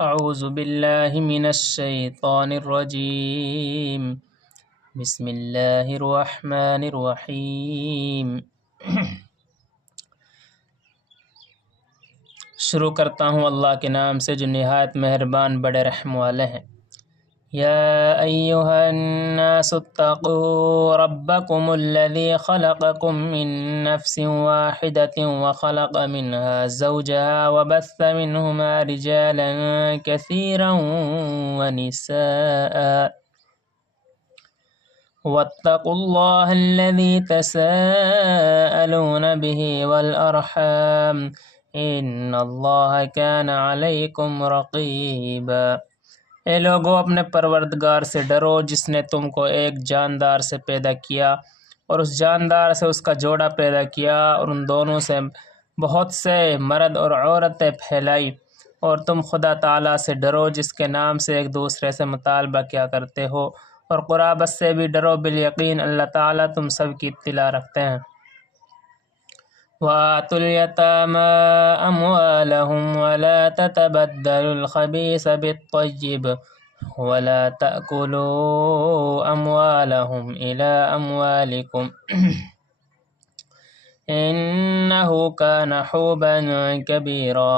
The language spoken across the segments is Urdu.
اعوذ باللہ من الشیطان الرجیم بسم اللہ الرحمن الرحیم۔ شروع کرتا ہوں اللہ کے نام سے جو نہایت مہربان بڑے رحم والے ہیں۔ یا ایہا الناس اتقوا ربکم الذی خلقکم من نفس واحدۃ وخلق منها زوجها وبث منہما رجالا کثیرا ونساء واتقوا اللہ الذی تساءلون به والارحام ان اللہ کان علیکم رقیبا۔ اے لوگو، اپنے پروردگار سے ڈرو جس نے تم کو ایک جاندار سے پیدا کیا اور اس جاندار سے اس کا جوڑا پیدا کیا اور ان دونوں سے بہت سے مرد اور عورتیں پھیلائی، اور تم خدا تعالیٰ سے ڈرو جس کے نام سے ایک دوسرے سے مطالبہ کیا کرتے ہو، اور قرابت سے بھی ڈرو، بالیقین اللہ تعالیٰ تم سب کی اطلاع رکھتے ہیں۔ وَآتُوا الْيَتَامَىٰ أَمْوَالَهُمْ وَلَا تَتَبَدَّلُوا الْخَبِيثَ بِالطَّيِّبِ وَلَا تَأْكُلُوا أَمْوَالَهُمْ إِلَىٰ أَمْوَالِكُمْ إِنَّهُ كَانَ حُوبًا كَبِيرًا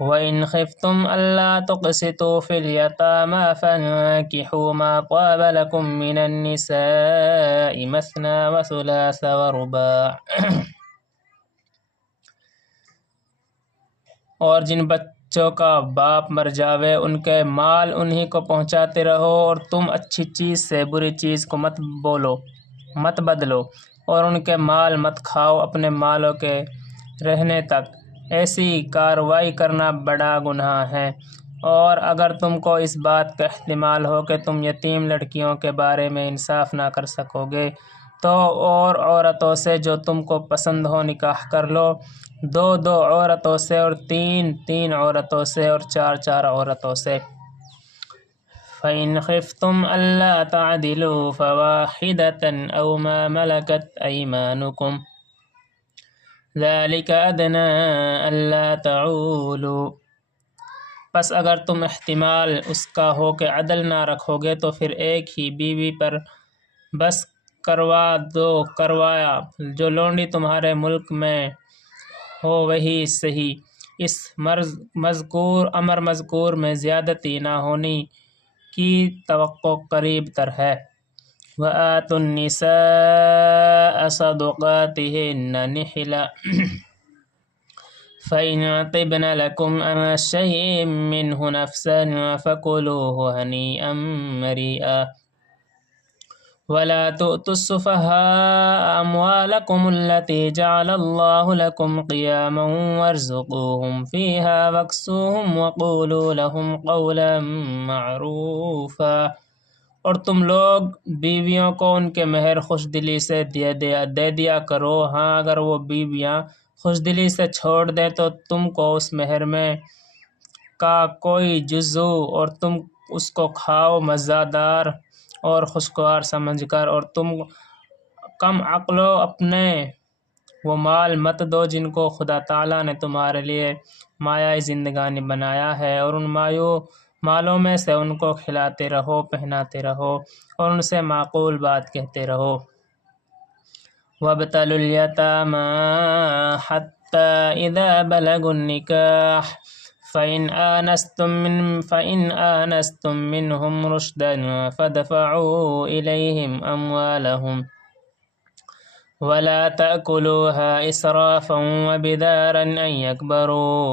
وَإِنْ خِفْتُمْ أَلَّا تُقْسِطُوا فِي الْيَتَامَىٰ فَانكِحُوا مَا طَابَ لَكُم مِّنَ النِّسَاءِ مَثْنَىٰ وَثُلَاثَ وَرُبَاعَ۔ اور جن بچوں کا باپ مر جاوے ان کے مال انہی کو پہنچاتے رہو، اور تم اچھی چیز سے بری چیز کو مت بدلو، اور ان کے مال مت کھاؤ اپنے مالوں کے رہنے تک، ایسی کارروائی کرنا بڑا گناہ ہے۔ اور اگر تم کو اس بات کا احتمال ہو کہ تم یتیم لڑکیوں کے بارے میں انصاف نہ کر سکو گے تو اور عورتوں سے جو تم کو پسند ہو نکاح کر لو، 2 عورتوں سے، اور 3 عورتوں سے، اور 4 عورتوں سے۔ فَإِنْ خِفْتُمْ أَلَّا تَعْدِلُوا فَوَاحِدَةً أَوْ مَا مَلَكَتْ أَيْمَانُكُمْ ذَلِكَ أَدْنَىٰ أَلَّا تَعُولُوا۔ پس اگر تم احتمال اس کا ہو کہ عدل نہ رکھو گے تو پھر ایک ہی بیوی پر بس کروایا، جو لونڈی تمہارے ملک میں ہو وہی صحیح۔ اس امر مذکور میں زیادتی نہ ہونے کی توقع قریب تر ہے۔ وَآتُوا النِّسَاءَ صَدُقَاتِهِنَّ نِحْلَةً فَإِنْ طِبْنَ لَكُمْ عَنْ شَيْءٍ مِّنْهُ نَفْسًا فَكُلُوهُ هَنِيئًا مَرِيئًا وَلَا تُؤْتُوا السُّفَهَاءَ أَمْوَالَكُمُ الَّتِي جَعَلَ اللَّهُ لَكُمْ قِيَامًا وَارْزُقُوهُمْ فِيهَا وَاكْسُوهُمْ وَقُولُوا لَهُمْ قَوْلًا مَّعْرُوفًا۔ اور تم لوگ بیویوں کو ان کے مہر خوش دلی سے دے دیا کرو، ہاں اگر وہ بیویاں خوش دلی سے چھوڑ دیں تو تم کو اس مہر میں کا کوئی جزو، اور تم اس کو کھاؤ مزادار اور خوشگوار سمجھ کر، اور تم کم عقلو اپنے وہ مال مت دو جن کو خدا تعالیٰ نے تمہارے لیے مایہ زندگانی بنایا ہے، اور ان مالوں میں سے ان کو کھلاتے رہو، پہناتے رہو، اور ان سے معقول بات کہتے رہو۔ وَابْتَلُوا الْيَتَامَىٰ حَتَّىٰ إِذَا بَلَغُوا النِّكَاحَ فَإِنْ آنَسْتُم مِّنْهُمْ رُشْدًا فَادْفَعُوا إِلَيْهِمْ أَمْوَالَهُمْ وَلَا تَأْكُلُوهَا إِسْرَافًا وَبِدَارًا أَن يَكْبَرُوا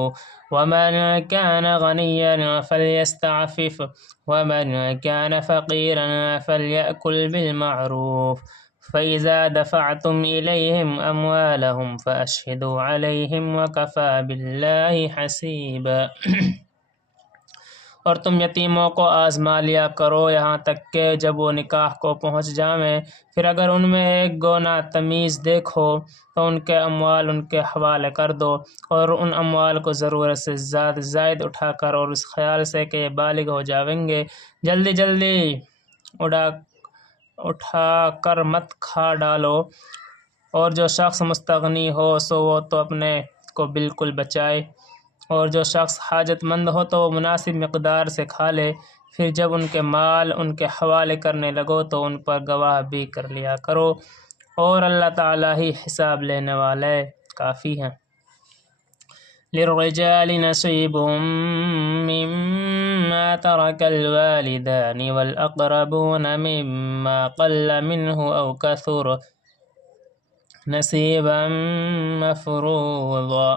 وَمَن كَانَ غَنِيًّا فَلْيَسْتَعْفِفْ وَمَن كَانَ فَقِيرًا فَلْيَأْكُلْ بِالْمَعْرُوفِ فَإِذَا دَفَعْتُمْ إِلَيْهِمْ أَمْوَالَهُمْ فَأَشْهِدُوا عَلَيْهِمْ وَكَفَىٰ بِاللَّهِ حَسِيبًا۔ اور تم یتیموں کو آزما لیا کرو یہاں تک کہ جب وہ نکاح کو پہنچ جائیں، پھر اگر ان میں ایک گونا تمیز دیکھو تو ان کے اموال ان کے حوالے کر دو، اور ان اموال کو ضرورت سے زائد اٹھا کر، اور اس خیال سے کہ یہ بالغ ہو جائیں گے، جلدی اٹھا کر مت کھا ڈالو۔ اور جو شخص مستغنی ہو سو وہ تو اپنے کو بالکل بچائے، اور جو شخص حاجت مند ہو تو وہ مناسب مقدار سے کھا لے، پھر جب ان کے مال ان کے حوالے کرنے لگو تو ان پر گواہ بھی کر لیا کرو، اور اللہ تعالیٰ ہی حساب لینے والے کافی ہیں۔ للرجال نصيب مما ترك الوالدان والأقربون مما قل منه أو كثر نصيبا مفروضا۔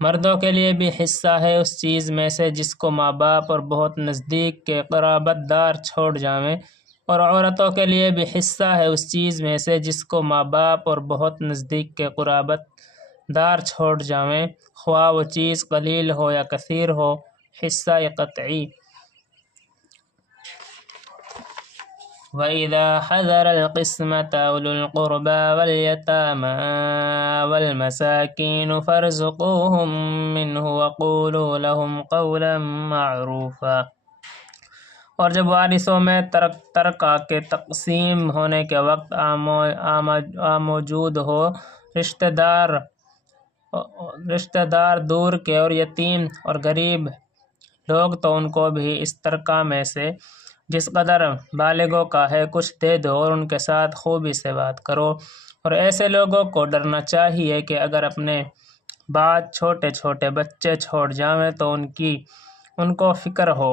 مردوں کے لیے بھی حصہ ہے اس چیز میں سے جس کو ماں باپ اور بہت نزدیک کے قرابت دار چھوڑ جائیں، اور عورتوں کے لیے بھی حصہ ہے اس چیز میں سے جس کو ماں باپ اور بہت نزدیک کے قرابت دار چھوڑ جائیں، خواہ وہ چیز قلیل ہو یا کثیر ہو۔ حصہ قطعی۔ وَإِذَا حَضَرَ الْقِسْمَةَ أُولُو الْقُرْبَى وَالْيَتَامَى وَالْمَسَاكِينُ فَارْزُقُوهُم مِّنْهُ وَقُولُوا لَهُمْ قَوْلًا مَّعْرُوفًا۔ اور جب وارثوں میں ترکہ کے تقسیم ہونے کے وقت موجود ہو رشتہ دار دور کے اور یتیم اور غریب لوگ، تو ان کو بھی اس ترکہ میں سے جس قدر بالغوں کا ہے کچھ دے دو، اور ان کے ساتھ خوبی سے بات کرو۔ اور ایسے لوگوں کو ڈرنا چاہیے کہ اگر اپنے بعد چھوٹے چھوٹے بچے چھوڑ جائیں تو ان کو فکر ہو،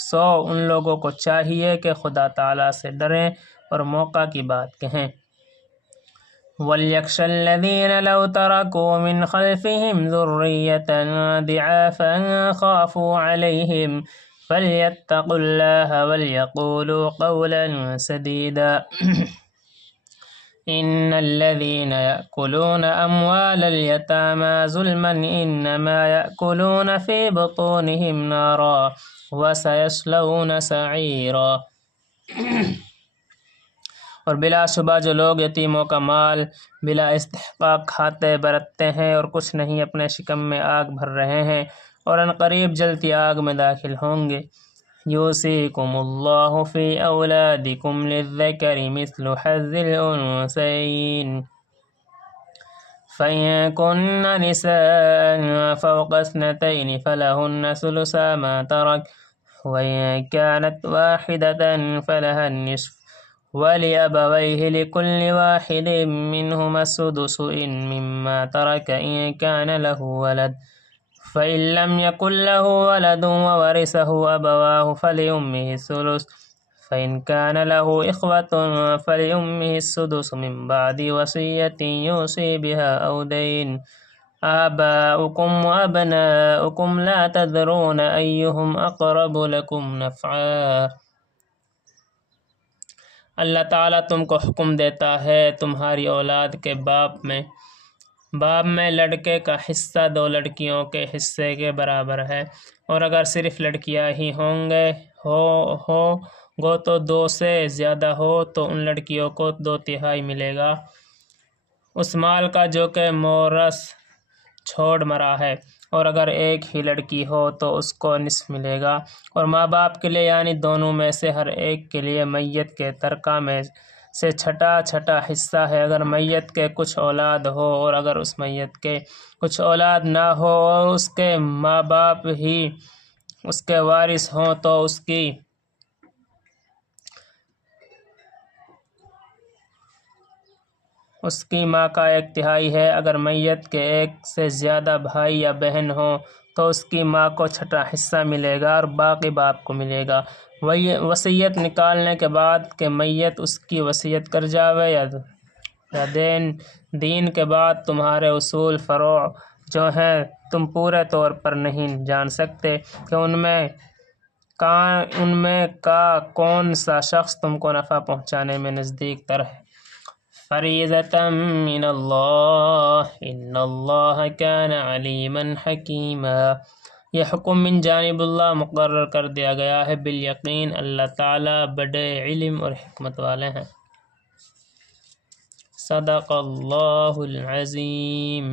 سو ان لوگوں کو چاہیے کہ خدا تعالیٰ سے ڈریں اور موقع کی بات کہیں۔ وَلْيَخْشَ الَّذِينَ لَوْ تَرَكُوا مِنْ خَلْفِهِمْ ذُرِّيَّةً ضِعَافًا خَافُوا عَلَيْهِمْ فَلْيَتَّقُوا اللَّهَ وَلْيَقُولُوا قَوْلًا سَدِيدًا۔ إِنَّ الَّذِينَ يَأْكُلُونَ أَمْوَالَ الْيَتَامَى ظُلْمًا إِنَّمَا يَأْكُلُونَ فِي بُطُونِهِمْ نَارًا وَسَيَصْلَوْنَ سَعِيرًا۔ اور بلا شبہ جو لوگ یتیموں کا مال بلا استحقاق کھاتے برتتے ہیں اور کچھ نہیں اپنے شکم میں آگ بھر رہے ہیں، اور عنقریب جلتی آگ میں داخل ہوں گے۔ یوصیکم اللہ فی اولادکم للذکر مثل حظ الانثیین فإن كن نساء فوق اثنتين فلهن ثلثا ما ترك وإن كانت واحدة فلها النصف وَلِأَبَوَيْهِ لِكُلِّ وَاحِدٍ مِّنْهُمَا السُّدُسُ مِمَّا تَرَكَ إِن كَانَ لَهُ وَلَدٌ فَإِن لَّمْ يَكُن لَّهُ وَلَدٌ وَوَرِثَهُ أَبَوَاهُ فَلِأُمِّهِ الثُّلُثُ فَإِن كَانَ لَهُ إِخْوَةٌ فَلِأُمِّهِ السُّدُسُ مِن بَعْدِ وَصِيَّةٍ يُوصِي بِهَا أَوْ دَيْنٍ آباؤكم وأبناؤكم لا تدرون أيهم أقرب لكم نفعا۔ اللہ تعالیٰ تم کو حکم دیتا ہے تمہاری اولاد کے باب میں لڑکے کا حصہ 2 لڑکیوں کے حصے کے برابر ہے، اور اگر صرف لڑکیاں ہی ہو تو 2 سے زیادہ ہو تو ان لڑکیوں کو 2/3 ملے گا اس مال کا جو کہ مورث چھوڑ مرا ہے، اور اگر ایک ہی لڑکی ہو تو اس کو نصف ملے گا۔ اور ماں باپ کے لیے یعنی دونوں میں سے ہر ایک کے لیے میت کے ترکہ میں سے چھٹا حصہ ہے اگر میت کے کچھ اولاد ہو، اور اگر اس میت کے کچھ اولاد نہ ہو اور اس کے ماں باپ ہی اس کے وارث ہوں تو اس کی ماں کا 1/3 ہے۔ اگر میت کے 1 سے زیادہ بھائی یا بہن ہوں تو اس کی ماں کو 6واں حصہ ملے گا اور باقی باپ کو ملے گا۔ وصیت نکالنے کے بعد کہ میت اس کی وصیت کر جاوے یا دین کے بعد تمہارے اصول فروع جو ہیں تم پورے طور پر نہیں جان سکتے کہ ان میں کا کون سا شخص تم کو نفع پہنچانے میں نزدیک تر ہے۔ فریضۃ من اللہ ان اللہ کان علیما حکیما۔ یہ حکم من جانب اللہ مقرر کر دیا گیا ہے، بالیقین اللہ تعالیٰ بڑے علم اور حکمت والے ہیں۔ صدق اللہ العظیم۔